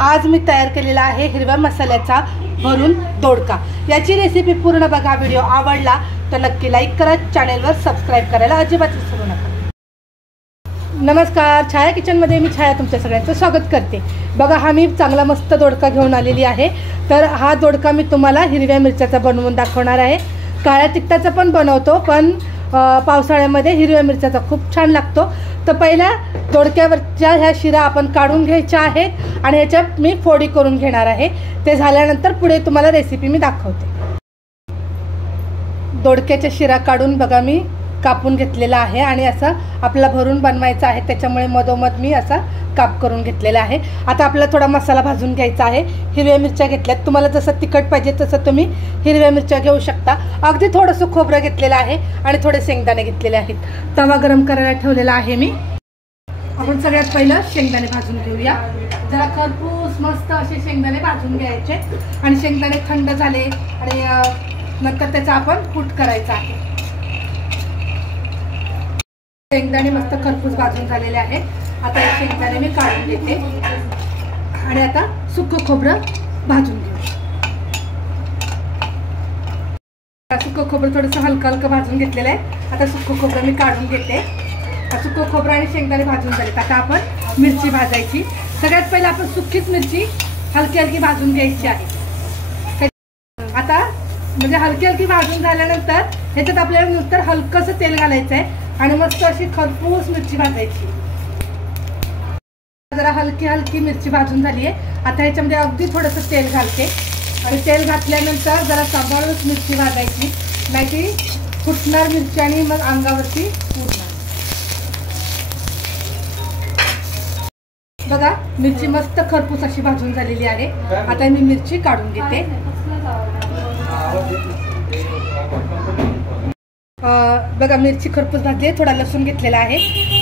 आज मी तयार केलेला आहे हिरव्या मसाल्याचा भरून दोडका। याची रेसिपी पूर्ण बघा। व्हिडिओ आवडला तर नक्की लाईक करा, चॅनलवर सबस्क्राइब करायला अजिबात विसरू नका। नमस्कार, छाया किचनमध्ये मी छाया तुमच्या सगळ्यांचं स्वागत करते। बघा, हा मी चांगला मस्त दोडका घेऊन आलेली आहे। तर हा दोडका मी तुम्हाला हिरव्या मिरच्याचा बनवून दाखवणार आहे। काळ्या तिखटाचा पण बनवतो, पण पावसाळ्यामध्ये हिरव्या मिरच्याचा खूप छान लागतो। तर पहिला दोडक्यावरच्या ह्या शिरा आपण काढून घ्यायच्या आहेत आणि ह्याच्यात मी फोडी करून घेणार आहे। ते झाल्यानंतर पुढे तुम्हाला रेसिपी मी दाखवते। दोडक्याच्या शिरा काढून बघा मी कापून घेतलेला आहे आणि असा आपला भरून बनवायचा आहे, त्याच्यामुळे मधोमध मी असा काप करून घेतलेला आहे। आता आपल्याला थोडा मसाला भाजून घ्यायचा आहे। हिरव्या मिरच्या घेतल्यात, तुम्हाला जसं तिखट पाहिजे तसं तुम्ही हिरव्या मिरच्या घेऊ शकता। अगदी थोडंसं खोबरं घेतलेलं आहे आणि थोडे शेंगदाणे घेतलेले आहेत। तवा गरम करायला ठेवलेला आहे मी। आपण सगळ्यात पहिलं शेंगदाणे भाजून घेऊया। जरा खरपूस मस्त असे शेंगदाणे भाजून घ्यायचे आणि शेंगदाणे थंड झाले आणि नंतर त्याचा आपण कूट करायचा आहे। शेंगदाणे मस्त खरपूस भाजून झालेले आहेत। आता हे शेंगदाणे मी काढून घेते आणि आता सुकं खोबरं भाजून घेऊ। सुकं खोबरं थोडंसं हलकं हलकं भाजून घेतलेलं आहे। आता सुकं खोबरं मी काढून घेते। सुकं खोबरं आणि शेंगदाणे भाजून झाले। आता आपण मिरची भाजायची। सगळ्यात पहिला आपण सुकीच मिरची हलकी हलकी भाजून घ्यायची आहे। आता म्हणजे हलकी हलकी भाजून झाल्यानंतर ह्याच्यात आपल्याला नुसतं हलकंसं तेल घालायचं आहे आणि मस्त अशी खरपूस मिरची भाजायची। जरा हलकी हलकी मिरची भाजून झाली आहे। आता ह्याच्यामध्ये अगदी थोडंसं तेल घालते आणि तेल घातल्यानंतर जरा सांभाळूनच मिरची भाजायची, नाही की फुटणार मिरची आणि मग अंगावरती उडणार। बघा, मिरची मस्त खरपूस अशी भाजून झालेली आहे। आता मी मिरची काढून घेते। बघा, मिरची खरपूस भाजली। थोडा लसूण घेतलेला आहे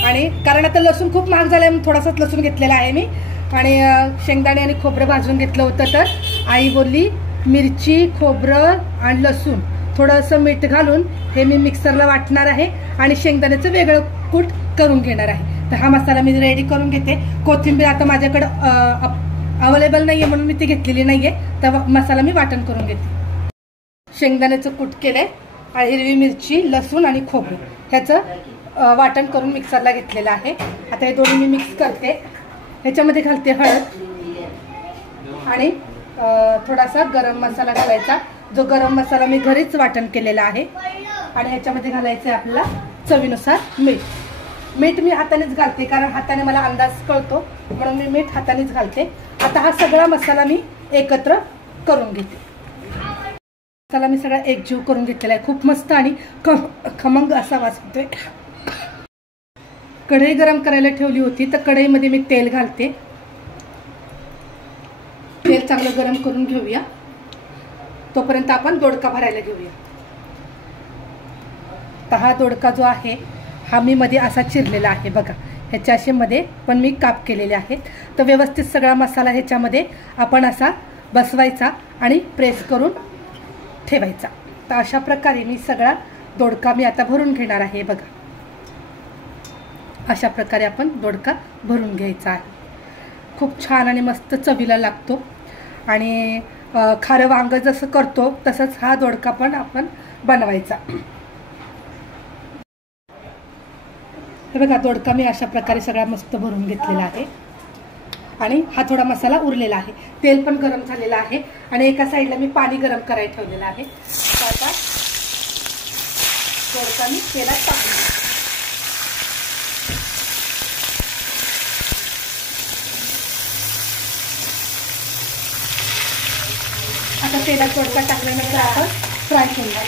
आणि कारण आता लसूण खूप महाग झालाय, थोडासाच लसूण घेतलेला आहे मी। आणि शेंगदाणे आणि खोबरं भाजून घेतलं होतं, तर आई बोलली मिरची, खोबरं आणि लसूण थोडंसं मीठ घालून हे मी मिक्सरला वाटणार आहे आणि शेंगदाण्याचं वेगळं कूट करून घेणार आहे। तर हा मसाला मी रेडी करून घेते। कोथिंबीर आता माझ्याकडे अवेलेबल नाहीये म्हणून मी ती घेतलेली नाहीये, तर मसाला मी वाटण करून घेते। शेंगदाण्याचं कूट केलंय आणि हिरवी मिरची, लसूण आणि खोबरं ह्याचं वाटण करून मिक्सरला घेतलेलं आहे। आता हे दोन्ही मी मिक्स करते। ह्याच्यामध्ये घालते हळद आणि थोडासा गरम मसाला घालायचा, जो गरम मसाला मी घरीच वाटण केलेला आहे। आणि ह्याच्यामध्ये घालायचं आहे आपला चवीनुसार मीठ। मीठ मी हातानेच घालते, कारण हाताने मला अंदाज कळतो म्हणून मी मीठ हातानेच घालते। आता हा सगळा मसाला मी एकत्र करून घेते। मसाला मी सगळा एकजीव करून घेतलेला आहे। खूप मस्त आणि खमंग असा वास होतोय। कढई गरम करायला ठेवली होती, तर कढईमध्ये मी तेल घालते। तेल चांगलं गरम करून घेऊया, तोपर्यंत आपण दोडका भरायला घेऊया। तर हा दोडका जो आहे हा मी मध्ये असा चिरलेला आहे। बघा, ह्याच्या असे मध्ये पण मी काप केलेले आहेत। तर व्यवस्थित सगळा मसाला ह्याच्यामध्ये आपण असा बसवायचा आणि प्रेस करून ठेवायचा। तर अशा प्रकारे मी सगळा दोडका मी आता भरून घेणार आहे। बघा, अशा प्रकारे आपण दोडका भरून घ्यायचा आहे। खूप छान आणि मस्त चवीला लागतो आणि खारं वांग जसं करतो तसंच हा दोडका पण आपण बनवायचा। हे बघा, दोडका मी अशा प्रकारे सगळा मस्त भरून घेतलेला आहे आणि हा थोडा मसाला उरलेला आहे। तेल पण गरम झालेलं आहे आणि एका साईडला मी पाणी गरम करायला ठेवलेलं आहे। आता दोडका मी तेलात टाकून आता तेलात दोडका टाकल्यानंतर आपण फ्राय करूया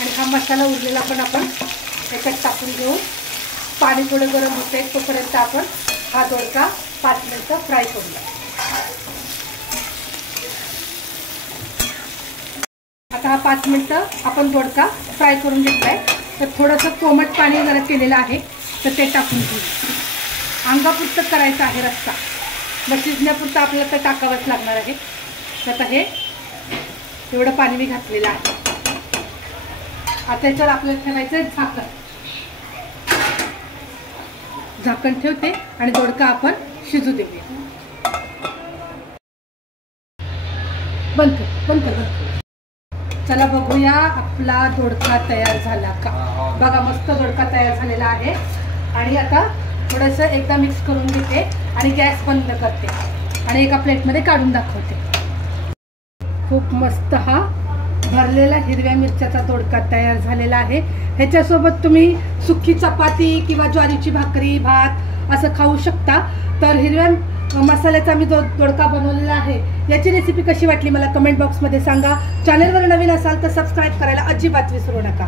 आणि हा मसाला उरलेला पण आपण त्याच्यात टाकून घेऊ। पाणी थोडं गरम होते तोपर्यंत आपण हा दोडका 5 मिनिटं फ्राय करूया। आता हा 5 मिनिटं आपण दोडका फ्राय करून घेतलाय। तर थोडंसं कोमट पाणी जरा केलेलं आहे, तर ते टाकून घेऊ। अंगापुरतं करायचं आहे रस्सा, मग शिजण्यापुरतं आपल्याला तर टाकावंच लागणार आहे। आता हे एवढं पाणी मी घातलेलं आहे। आता याच्यावर आपल्याला ठेवायचं झाकण। झाकण ठेवते आणि दोडका आपण शिजू देऊया. बंद कर. चला बघूया आपला दोडका तयार झाला का. बघा मस्त दोडका तयार झालेला आहे. आणि आता थोडंसं एकदा मिक्स करून घेते आणि गॅस बंद करते आणि एका प्लेटमध्ये काढून दाखवते. खूप मस्त हा भरलेला हिरव्या मिरच्याचा दोडका तयार झालेला आहे. ह्याच्यासोबत तुम्ही सुकी चपाती किंवा ज्वारीची भाकरी भात असं खाऊ शकता. तर हिरव्या मसाल्याचा मी दोडका बनवलेला आहे. याची रेसिपी कशी वाटली मला कमेंट बॉक्समध्ये सांगा. चॅनलवर नवीन असाल तर सबस्क्राईब करायला अजिबात विसरू नका.